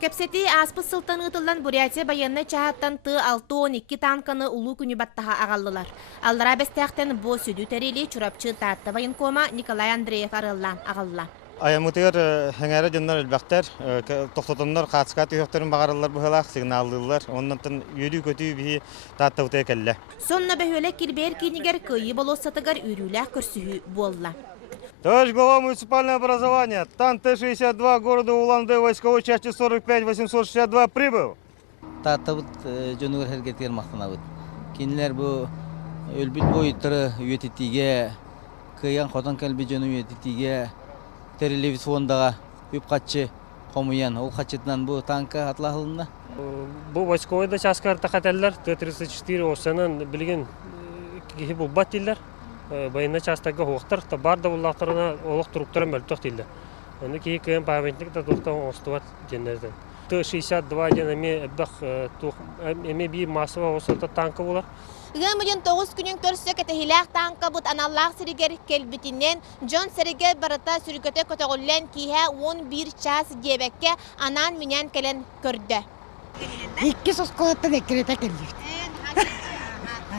Кепсети аспы сылтан ытылдан Бурятия баянна чаһаттан Ты-6-12 танканы улуу күнү баттаха агаллылар. Аллара бестяхтен бо сүдү терили чурапчы таатта военкома Николай Андреев арыллан агалла. Аямутыгар хәңәре жоннар элбәктәр, тоқтотоннар катыска төһөктөрүн багарылар быһалак сигналлылар. Оннан йөдү көтү би таатта үтә келле. Сонна бәһөле килбер кинигер кыйы болосатыгар үрүләх көрсүһү болла. Товарищ глава муниципального образования, танк Т-62 города Улан-Удэ, войсковой части 45-862 прибыл. Таатта бут жонугар хәргәткәр мактанабыт. Кинләр бу өлбит бойыттыры үетитиге, кыян хотан калби жону үетитиге, терелевис фондага үпкатчы комуян, ол качытынан бу танка атлахылына. Бу войсковой да часкар такателлер, Т-34 осанан билген кихи булбат дилер. Байына частага хоқтар, та бар да буллахтарына олық туруктарын бөлтөк дилер. Аны кихи кыян памятник да тоқтан остуат денерден. Т-62 жана эме бир массова осата танка булар. Гымыдын 9 күнүн көрсө кетехилах танка бут аналлах сиригер келбитинен Джон Сереге барата сүргөтө көтөгүллен киһе 11 час дебекке анан менен келен көрдө. Икки соскоттан экрете келди.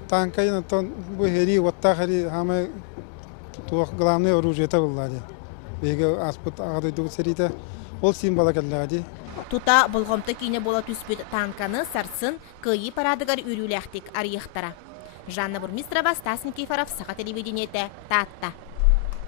Танка янтон бу хери ватта хери хаме то главное оружие та буллади. Беге аспыт агады ду серите ол символа келди. Тута болгомты кине бола түспүт танканы сарсын кыйы парадыгар үрүлэхтик арыйыхтара. Жанна Бурмистрова, Стас Никифоров, Саха телевидениете, Таатта.